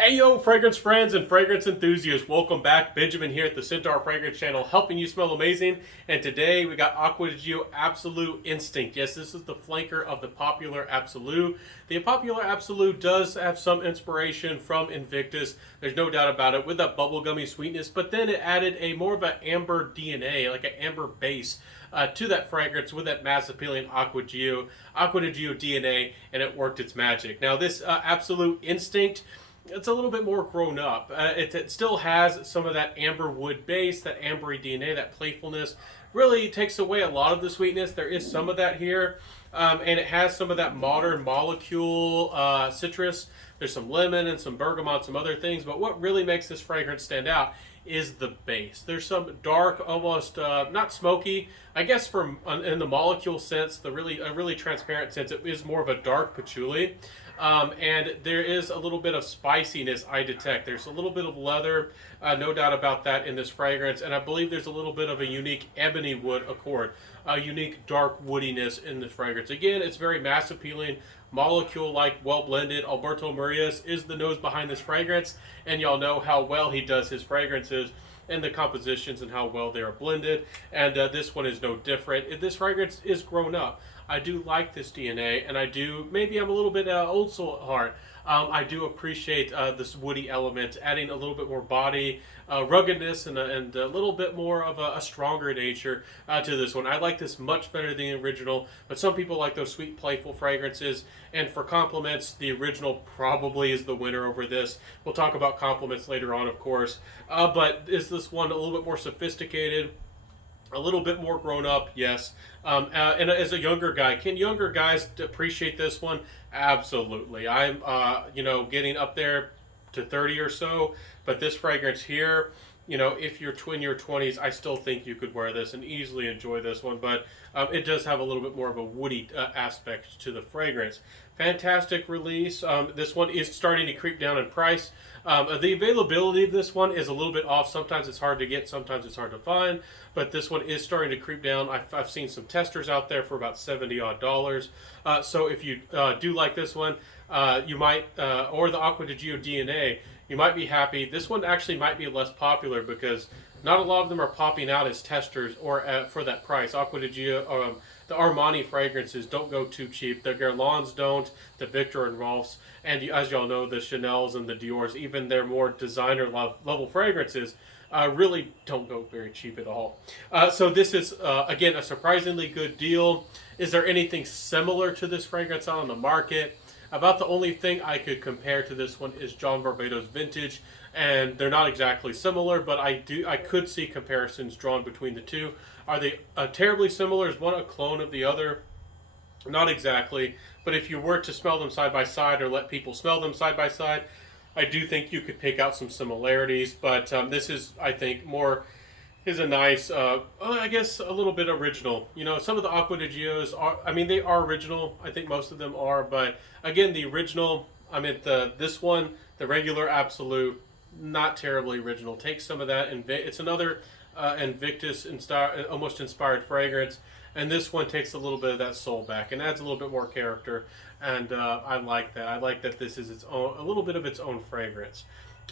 Hey yo, fragrance friends and fragrance enthusiasts, welcome back. Benjamin here at the Centaur Fragrance Channel, helping you smell amazing. And today we got Aquadigio Absolu Instinct. Yes, this is the flanker of the popular Absolu. The popular Absolu does have some inspiration from Invictus. There's no doubt about it, with that bubblegummy sweetness. But then it added a more of an amber DNA, like an amber base, to that fragrance with that mass appealing Aquadigio DNA, and it worked its magic. Now this Absolu Instinct, it's a little bit more grown up. It still has some of that amber wood base, that ambery DNA, that playfulness. Really takes away a lot of the sweetness. There is some of that here, and it has some of that modern molecule citrus. There's some lemon and some bergamot, some other things. But what really makes this fragrance stand out is the base. There's some dark, almost not smoky. I guess from in the molecule sense, the really transparent sense, it is more of a dark patchouli. And there is a little bit of spiciness I detect. There's a little bit of leather, no doubt about that, in this fragrance. And I believe there's a little bit of a unique ebony wood accord, a unique dark woodiness in this fragrance. Again, it's very mass appealing, molecule-like, well blended. Alberto Marias is the nose behind this fragrance, and y'all know how well he does his fragrances and the compositions and how well they are blended. And this one is no different. This fragrance is grown up. I do like this DNA, and maybe I'm a little bit old soul at heart. I do appreciate this woody element, adding a little bit more body, ruggedness, and a little bit more of a stronger nature to this one. I like this much better than the original, but some people like those sweet, playful fragrances. And for compliments, the original probably is the winner over this. We'll talk about compliments later on, of course. But is this one a little bit more sophisticated? A little bit more grown up, yes. And as a younger guy, can younger guys appreciate this one? Absolutely. I'm, getting up there to 30 or so, but this fragrance here, if you're in your 20s, I still think you could wear this and easily enjoy this one. But it does have a little bit more of a woody aspect to the fragrance. Fantastic release. This one is starting to creep down in price. The availability of this one is a little bit off. Sometimes it's hard to get, sometimes it's hard to find. But this one is starting to creep down. I've seen some testers out there for about $70 odd. So if you do like this one, you might, or the Aquadigio DNA, you might be happy. This one actually might be less popular because not a lot of them are popping out as testers or for that price. Aquadigio, the Armani fragrances don't go too cheap. The Guerlains don't, the Victor and Rolfs, and as y'all know, the Chanels and the Diors, even their more designer level fragrances, really don't go very cheap at all. So this is, again, a surprisingly good deal. Is there anything similar to this fragrance on the market? About the only thing I could compare to this one is John Varvatos Vintage, and they're not exactly similar, but I could see comparisons drawn between the two. Are they terribly similar? Is one a clone of the other? Not exactly, but if you were to smell them side by side or let people smell them side by side, I do think you could pick out some similarities. But this is, I think, is a nice, I guess, a little bit original. Some of the Aquadigios they are original. I think most of them are, but again, the original, this one, the regular Absolu, not terribly original. Take some of that, and it's another Invictus almost inspired fragrance, and this one takes a little bit of that soul back and adds a little bit more character, and I like that. I like that this is a little bit of its own fragrance.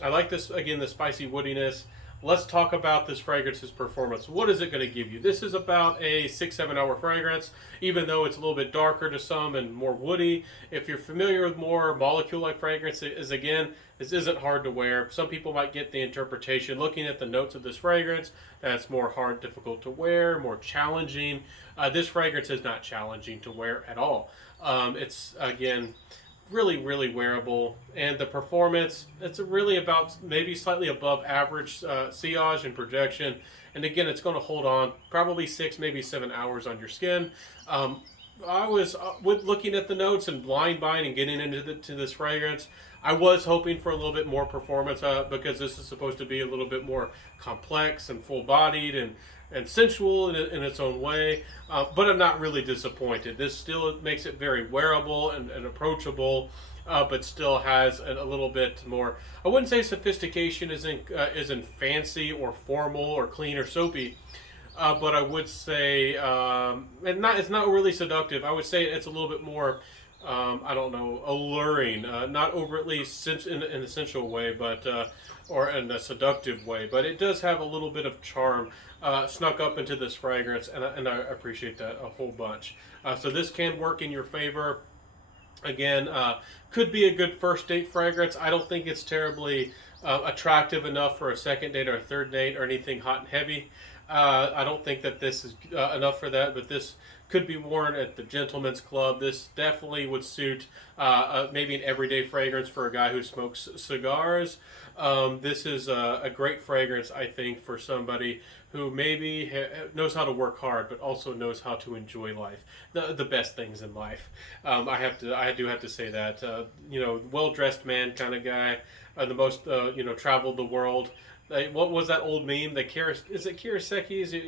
I like this, again, the spicy woodiness. Let's talk about this fragrance's performance. What is it going to give you? This is about a 6-7 hour fragrance, even though it's a little bit darker to some and more woody. If you're familiar with more molecule-like fragrances, again, this isn't hard to wear. Some people might get the interpretation, looking at the notes of this fragrance, that it's more difficult to wear, more challenging. This fragrance is not challenging to wear at all. It's, again, really wearable, and the performance, it's really about maybe slightly above average sillage and projection, and again, it's going to hold on probably 6 maybe 7 hours on your skin. I was with looking at the notes and blind buying and getting into this fragrance, I was hoping for a little bit more performance because this is supposed to be a little bit more complex and full-bodied and sensual in its own way, but I'm not really disappointed. This still makes it very wearable and approachable, but still has a little bit more. I wouldn't say sophistication isn't fancy or formal or clean or soapy, but I would say, it's not really seductive. I would say it's a little bit more I don't know, alluring, not overtly in an essential way, but or in a seductive way. But it does have a little bit of charm snuck up into this fragrance, and I appreciate that a whole bunch. So this can work in your favor. Again, could be a good first date fragrance. I don't think it's terribly attractive enough for a second date or a third date or anything hot and heavy. I don't think that this is enough for that, but this could be worn at the gentleman's club. This definitely would suit maybe an everyday fragrance for a guy who smokes cigars. This is a great fragrance, I think, for somebody who maybe knows how to work hard, but also knows how to enjoy life, the best things in life. I do have to say that, well dressed man kind of guy, the most traveled the world. What was that old meme? Is it Kiraseki? Is it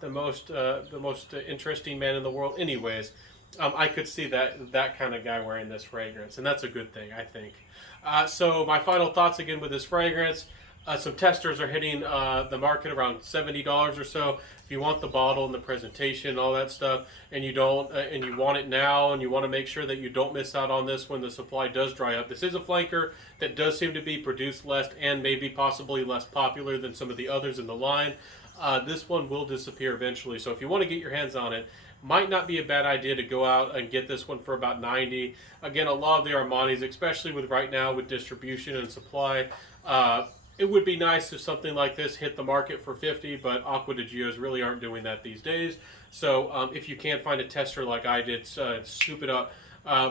the most interesting man in the world? Anyways, I could see that kind of guy wearing this fragrance, and that's a good thing, I think. So my final thoughts again with this fragrance. Some testers are hitting the market around $70 or so. If you want the bottle and the presentation and all that stuff, and you don't, and you want it now, and you want to make sure that you don't miss out on this when the supply does dry up. This is a flanker that does seem to be produced less and maybe possibly less popular than some of the others in the line. This one will disappear eventually. So if you want to get your hands on it, might not be a bad idea to go out and get this one for about $90. Again, a lot of the Armanis, especially with right now with distribution and supply, it would be nice if something like this hit the market for $50, but aquadigios really aren't doing that these days. So if you can't find a tester like I did, scoop it up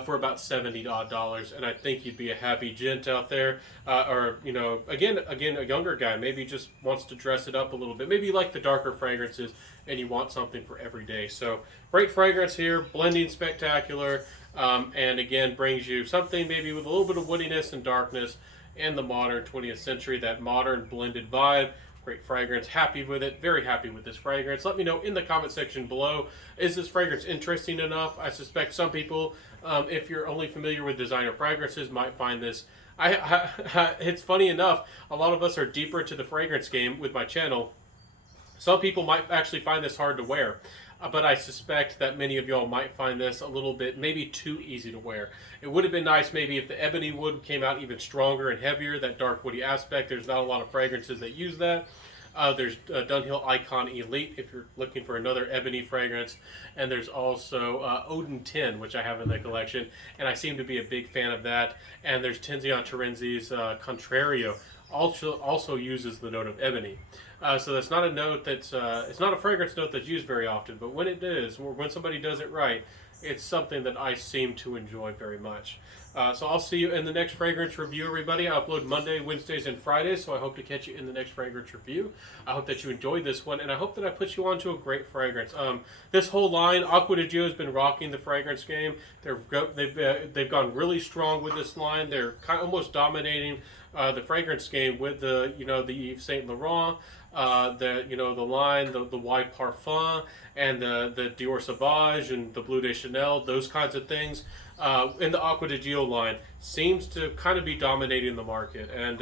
for about $70 and I think you'd be a happy gent out there. Or again, a younger guy maybe just wants to dress it up a little bit. Maybe you like the darker fragrances and you want something for every day. So great fragrance here, blending spectacular, and again brings you something maybe with a little bit of woodiness and darkness. And the modern 20th century, that modern blended vibe. Great fragrance, happy with it, very happy with this fragrance. Let me know in the comment section below, is this fragrance interesting enough? I suspect some people, if you're only familiar with designer fragrances, might find this. It's funny enough, a lot of us are deeper into the fragrance game with my channel. Some people might actually find this hard to wear. But I suspect that many of y'all might find this a little bit maybe too easy to wear. It would have been nice maybe if the ebony wood came out even stronger and heavier, that dark woody aspect. There's not a lot of fragrances that use that. There's Dunhill Icon Elite if you're looking for another ebony fragrance. And there's also Odin 10, which I have in the collection. And I seem to be a big fan of that. And there's Tenzion Terenzi's Contrario. Also uses the note of ebony. So that's not a note that's, it's not a fragrance note that's used very often, but when it is, or when somebody does it right, it's something that I seem to enjoy very much. So I'll see you in the next fragrance review, everybody. I upload Monday, Wednesdays, and Fridays, so I hope to catch you in the next fragrance review. I hope that you enjoyed this one, and I hope that I put you onto a great fragrance. This whole line, Aquadigio has been rocking the fragrance game. They've gone really strong with this line. They're almost dominating the fragrance game with the the Yves Saint Laurent, the line, the Y Parfum, and the Dior Sauvage and the Bleu de Chanel, those kinds of things. In the Aquadigio line seems to kind of be dominating the market and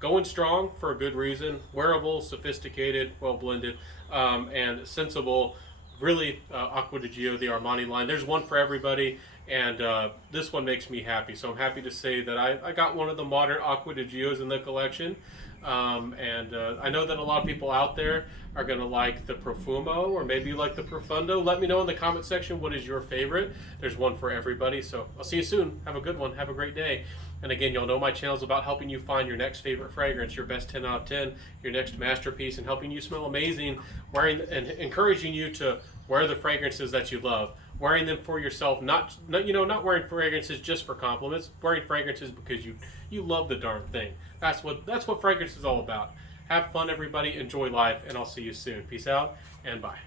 going strong for a good reason. Wearable, sophisticated, well blended, and sensible. Really, Aquadigio, the Armani line. There's one for everybody, and this one makes me happy. So I'm happy to say that I got one of the modern Aquadigios in the collection. And I know that a lot of people out there are going to like the Profumo, or maybe you like the Profundo. Let me know in the comment section what is your favorite. There's one for everybody. So I'll see you soon. Have a good one. Have a great day. And again, you'll know my channel is about helping you find your next favorite fragrance, your best 10 out of 10, your next masterpiece, and helping you smell amazing, wearing and encouraging you to wear the fragrances that you love. Wearing them for yourself, not wearing fragrances just for compliments, wearing fragrances because you love the darn thing. That's what fragrance is all about. Have fun, everybody. Enjoy life, and I'll see you soon. Peace out, and bye.